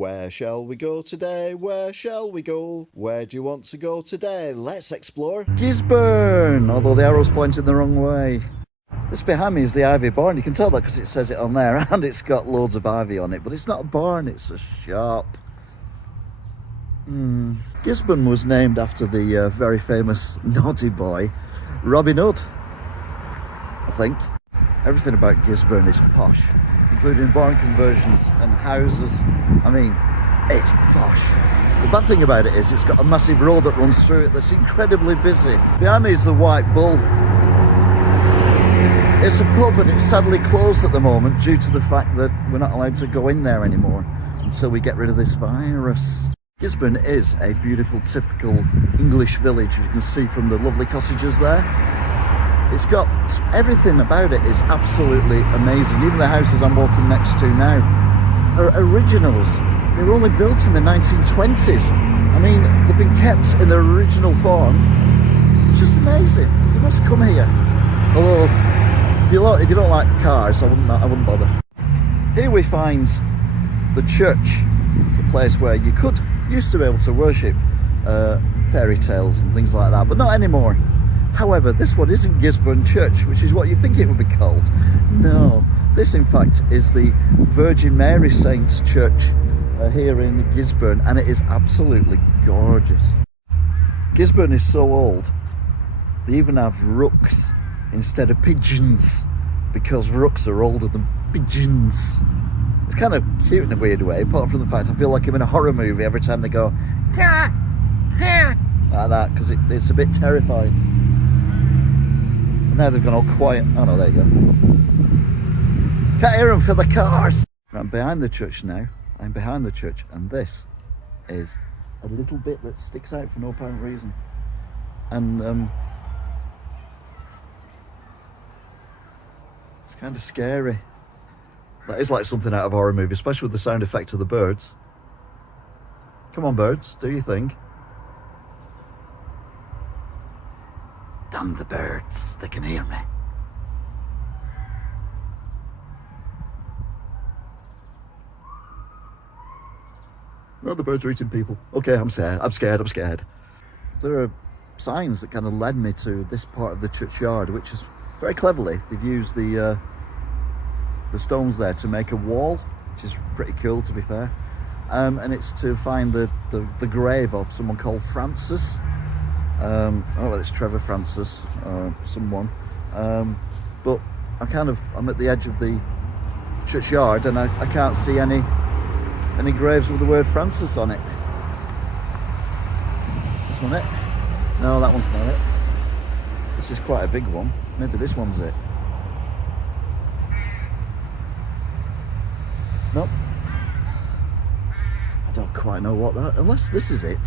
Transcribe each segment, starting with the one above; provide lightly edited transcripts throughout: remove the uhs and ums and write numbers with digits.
Where shall we go today? Where shall we go? Where do you want to go today? Let's explore Gisburn, although the arrow's pointing the wrong way. This behind me is the ivy barn. You can tell that because it says it on there, and it's got loads of ivy on it, but it's not a barn, it's a shop. Gisburn was named after the very famous naughty boy Robin Hood, I think. Everything about Gisburn is posh, including barn conversions and houses. I mean, it's posh. The bad thing about it is it's got a massive road that runs through it that's incredibly busy. Behind me is the White Bull. It's a pub and it's sadly closed at the moment due to the fact that we're not allowed to go in there anymore until we get rid of this virus. Gisburn is a beautiful, typical English village, as you can see from the lovely cottages there. It's got everything about it is absolutely amazing. Even the houses I'm walking next to now are originals. They were only built in the 1920s. I mean, they've been kept in their original form. It's just amazing. You must come here. Although, if you don't like cars, I wouldn't bother. Here we find the church, the place where you used to be able to worship fairy tales and things like that, but not anymore. However, this one isn't Gisburn Church, which is what you think it would be called. No, this in fact is the Virgin Mary Saints Church here in Gisburn, and it is absolutely gorgeous. Gisburn is so old, they even have rooks instead of pigeons, because rooks are older than pigeons. It's kind of cute in a weird way, apart from the fact I feel like I'm in a horror movie every time they go "Caw, caw," like that, because it's a bit terrifying. Now they've gone all quiet. Oh no, there you go. Can't hear them for the cars. I'm behind the church now. I'm behind the church, and this is a little bit that sticks out for no apparent reason. And it's kind of scary. That is like something out of a horror movie, especially with the sound effect of the birds. Come on, birds, do your thing. Damn the birds, they can hear me. No, the birds are eating people. Okay, I'm scared. There are signs that kind of led me to this part of the churchyard, which is very cleverly, they've used the stones there to make a wall, which is pretty cool to be fair. And it's to find the grave of someone called Francis. I don't know whether it's Trevor Francis or someone, but I'm at the edge of the churchyard and I can't see any graves with the word Francis on it. This one it? No, that one's not it. This is quite a big one. Maybe this one's it. Nope. I don't quite know what that, unless this is it.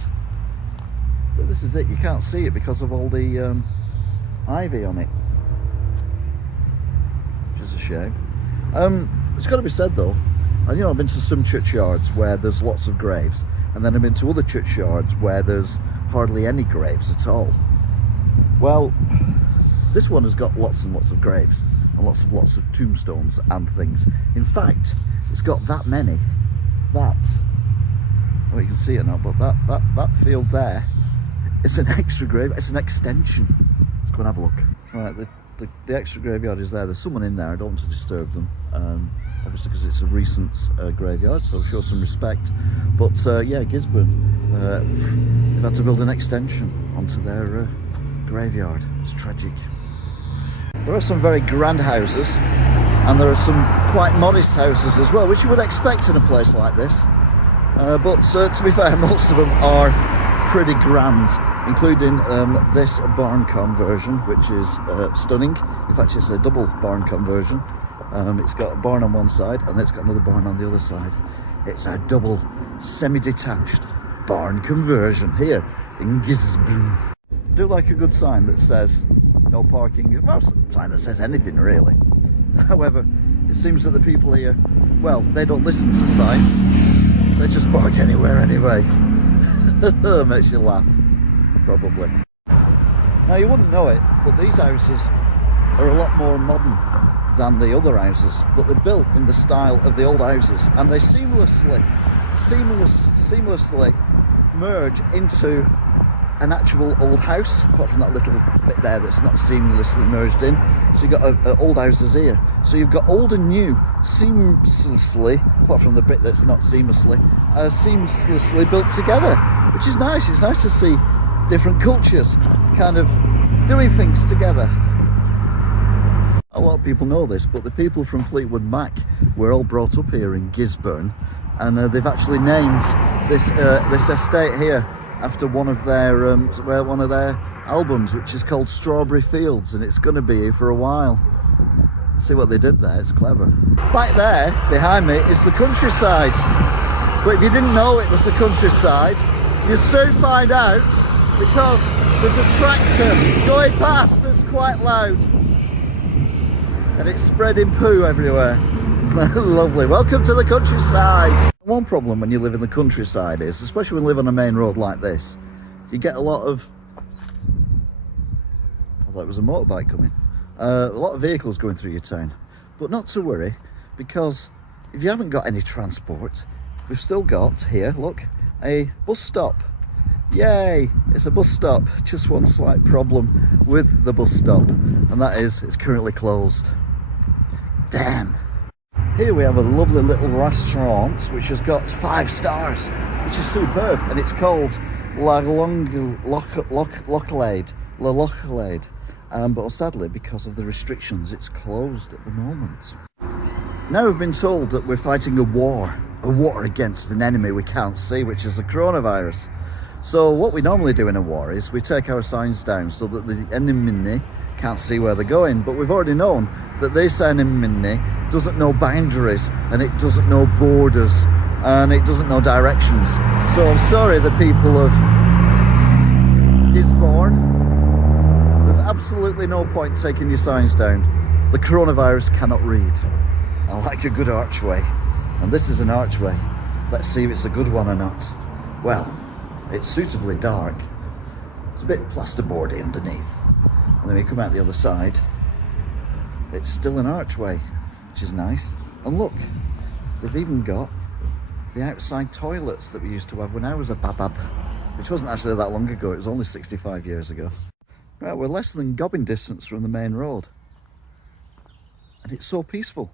But this is it, you can't see it because of all the ivy on it. Which is a shame. It's got to be said though, and I've been to some churchyards where there's lots of graves, and then I've been to other churchyards where there's hardly any graves at all. Well, this one has got lots and lots of graves, and lots of tombstones and things. In fact, it's got that many that, well, you can see it now, but that field there, it's an extra grave, it's an extension. Let's go and have a look. Right, the extra graveyard is there. There's someone in there, I don't want to disturb them. Obviously because it's a recent graveyard, so show some respect. But yeah, Gisburn, they've had to build an extension onto their graveyard. It's tragic. There are some very grand houses, and there are some quite modest houses as well, which you would expect in a place like this. But to be fair, most of them are pretty grand, including this barn conversion, which is stunning. In fact, it's a double barn conversion. It's got a barn on one side and it's got another barn on the other side. It's a double semi-detached barn conversion here in Gisburn. I do like a good sign that says no parking. Well, a sign that says anything really. However, it seems that the people here, well, they don't listen to signs. They just park anywhere anyway. Makes you laugh, probably. Now you wouldn't know it, but these houses are a lot more modern than the other houses, but they're built in the style of the old houses, and they seamlessly seamlessly merge into an actual old house, apart from that little bit there that's not seamlessly merged in. So you've got old houses here. So you've got old and new seamlessly, apart from the bit that's not seamlessly built together, which is nice. It's nice to see different cultures kind of doing things together. A lot of people know this, but the people from Fleetwood Mac were all brought up here in Gisburn, and they've actually named this estate here after one of their albums, which is called Strawberry Fields, and it's going to be here for a while. See what they did there, it's clever. Back there, behind me, is the countryside. But if you didn't know it was the countryside, you'd soon find out, because there's a tractor going past that's quite loud. And it's spreading poo everywhere. Lovely. Welcome to the countryside. One problem when you live in the countryside is, especially when you live on a main road like this, you get a lot of... I thought it was a motorbike coming. A lot of vehicles going through your town. But not to worry, because if you haven't got any transport, we've still got here, look, a bus stop. Yay! It's a bus stop. Just one slight problem with the bus stop, and that is it's currently closed. Damn! Here we have a lovely little restaurant which has got 5 stars, which is superb, and it's called La Lochlade. But sadly, because of the restrictions, it's closed at the moment. Now we've been told that we're fighting a war against an enemy we can't see, which is the coronavirus. So what we normally do in a war is we take our signs down so that the enemy can't see where they're going, but we've already known that this enemy doesn't know boundaries, and it doesn't know borders, and it doesn't know directions. So I'm sorry, the people of Gisburn, there's absolutely no point taking your signs down. The coronavirus cannot read. I like a good archway, and this is an archway. Let's see if it's a good one or not. Well, it's suitably dark. It's a bit plasterboardy underneath. And then we come out the other side, it's still an archway, which is nice. And look, they've even got the outside toilets that we used to have when I was a babab, which wasn't actually that long ago, it was only 65 years ago. Right, we're less than gobbing distance from the main road. And it's so peaceful.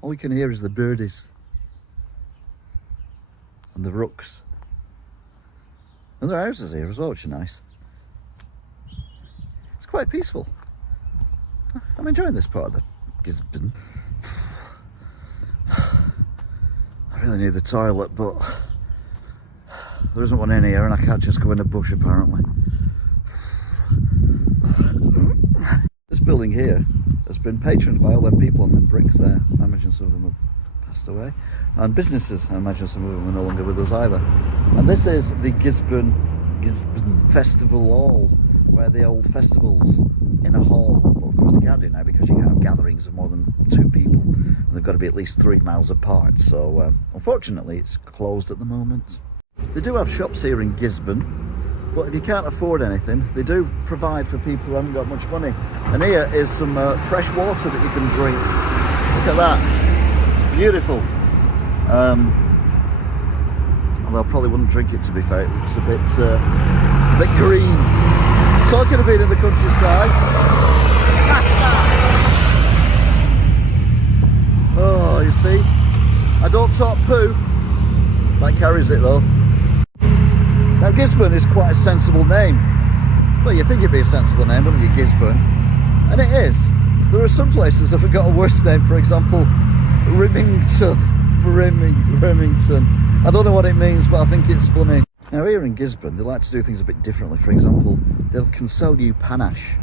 All you can hear is the birdies and the rooks. And there are houses here as well, which are nice. It's quite peaceful. I'm enjoying this part of the Gisburn. I really need the toilet, but there isn't one in here, and I can't just go in a bush apparently. This building here has been patroned by all them people on them bricks there. I imagine some of them have passed away. And businesses, I imagine some of them are no longer with us either. And this is the Gisburn Festival Hall, where the old festivals in a hall. But of course they can't do now because you can't have gatherings of more than 2 people. And they've got to be at least 3 miles apart. So unfortunately it's closed at the moment. They do have shops here in Gisburn, but if you can't afford anything, they do provide for people who haven't got much money. And here is some fresh water that you can drink. Look at that, it's beautiful. Although I probably wouldn't drink it, to be fair. It looks a bit green. Talking a bit in the countryside. Oh, you see, I don't talk poo. That carries it though. Now Gisburn is quite a sensible name. Well, you think it'd be a sensible name, wouldn't you, Gisburn? And it is. There are some places that have got a worse name, for example, Rimington. I don't know what it means, but I think it's funny. Now here in Gisburn, they like to do things a bit differently. For example, they can sell you panache.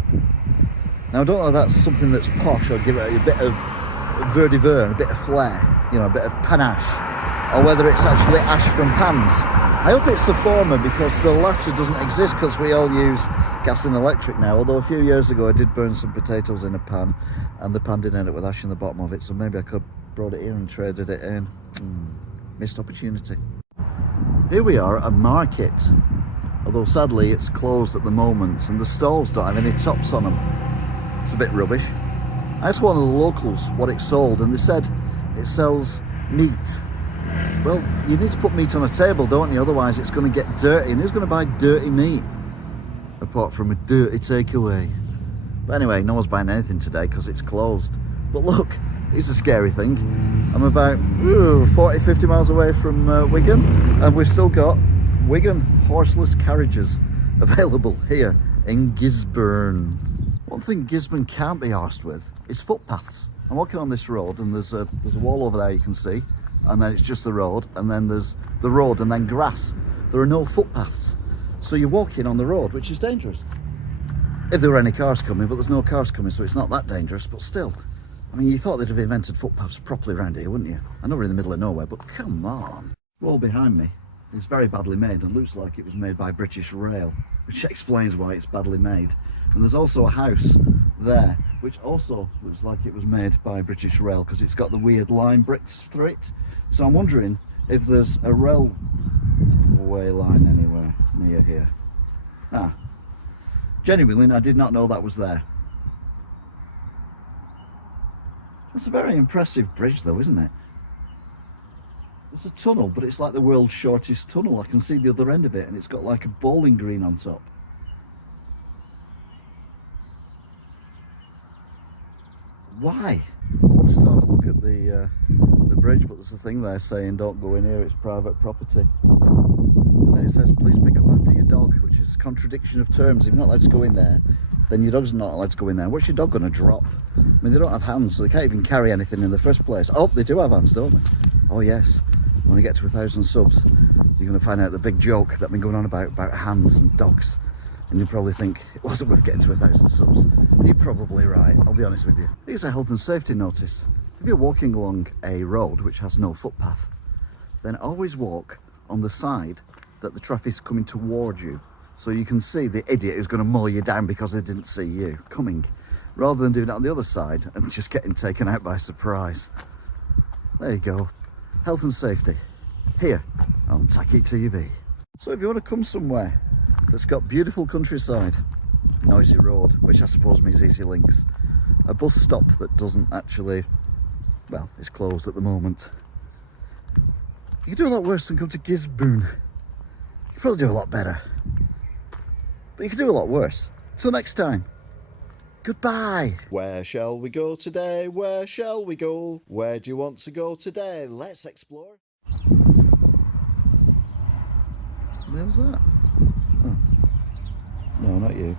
Now I don't know if that's something that's posh or give it a bit of verdiver, a bit of flair, you know, a bit of panache, or whether it's actually ash from pans. I hope it's the former, because the latter doesn't exist because we all use gas and electric now, although a few years ago I did burn some potatoes in a pan and the pan did end up with ash in the bottom of it, so maybe I could have brought it here and traded it in. Missed opportunity. Here we are at a market, although sadly it's closed at the moment and the stalls don't have any tops on them. It's a bit rubbish. I asked one of the locals what it sold and they said it sells meat. Well, you need to put meat on a table, don't you? Otherwise it's going to get dirty. And who's going to buy dirty meat? Apart from a dirty takeaway. But anyway, no one's buying anything today because it's closed. But look, it's a scary thing. I'm about 40, 50 miles away from Wigan, and we've still got Wigan horseless carriages available here in Gisburn. One thing Gisburn can't be arsed with is footpaths. I'm walking on this road and there's a wall over there you can see, and then it's just the road, and then there's the road and then grass. There are no footpaths. So you're walking on the road, which is dangerous. If there were any cars coming, but there's no cars coming, so it's not that dangerous, but still. I mean, you thought they'd have invented footpaths properly around here, wouldn't you? I know we're in the middle of nowhere, but come on. The wall behind me is very badly made and looks like it was made by British Rail, which explains why it's badly made. And there's also a house there, which also looks like it was made by British Rail because it's got the weird lime bricks through it. So I'm wondering if there's a railway line anywhere near here. Genuinely, I did not know that was there. It's a very impressive bridge though, isn't it? It's a tunnel, but it's like the world's shortest tunnel. I can see the other end of it, and it's got like a bowling green on top. Why? I wanted to have a look at the bridge, but there's a thing there saying don't go in here, it's private property. And then it says please pick up after your dog, which is a contradiction of terms. If you're not allowed to go in there, then your dog's not allowed to go in there. What's your dog going to drop? I mean, they don't have hands, so they can't even carry anything in the first place. Oh, they do have hands, don't they? Oh yes. When we get to 1,000 subs, you're going to find out the big joke that I've been going on about hands and dogs. And you'll probably think it wasn't worth getting to 1,000 subs. You're probably right, I'll be honest with you. Here's a health and safety notice. If you're walking along a road which has no footpath, then always walk on the side that the traffic's coming towards you, so you can see the idiot who's going to mow you down because they didn't see you coming, rather than doing it on the other side and just getting taken out by surprise. There you go. Health and safety, here on Tacky TV. So if you want to come somewhere that's got beautiful countryside, noisy road, which I suppose means easy links, a bus stop that doesn't actually, well, it's closed at the moment. You can do a lot worse than come to Gisburn. You can probably do a lot better. But you can do a lot worse. Till next time. Goodbye. Where shall we go today? Where shall we go? Where do you want to go today? Let's explore. Where was that? Oh. No, not you.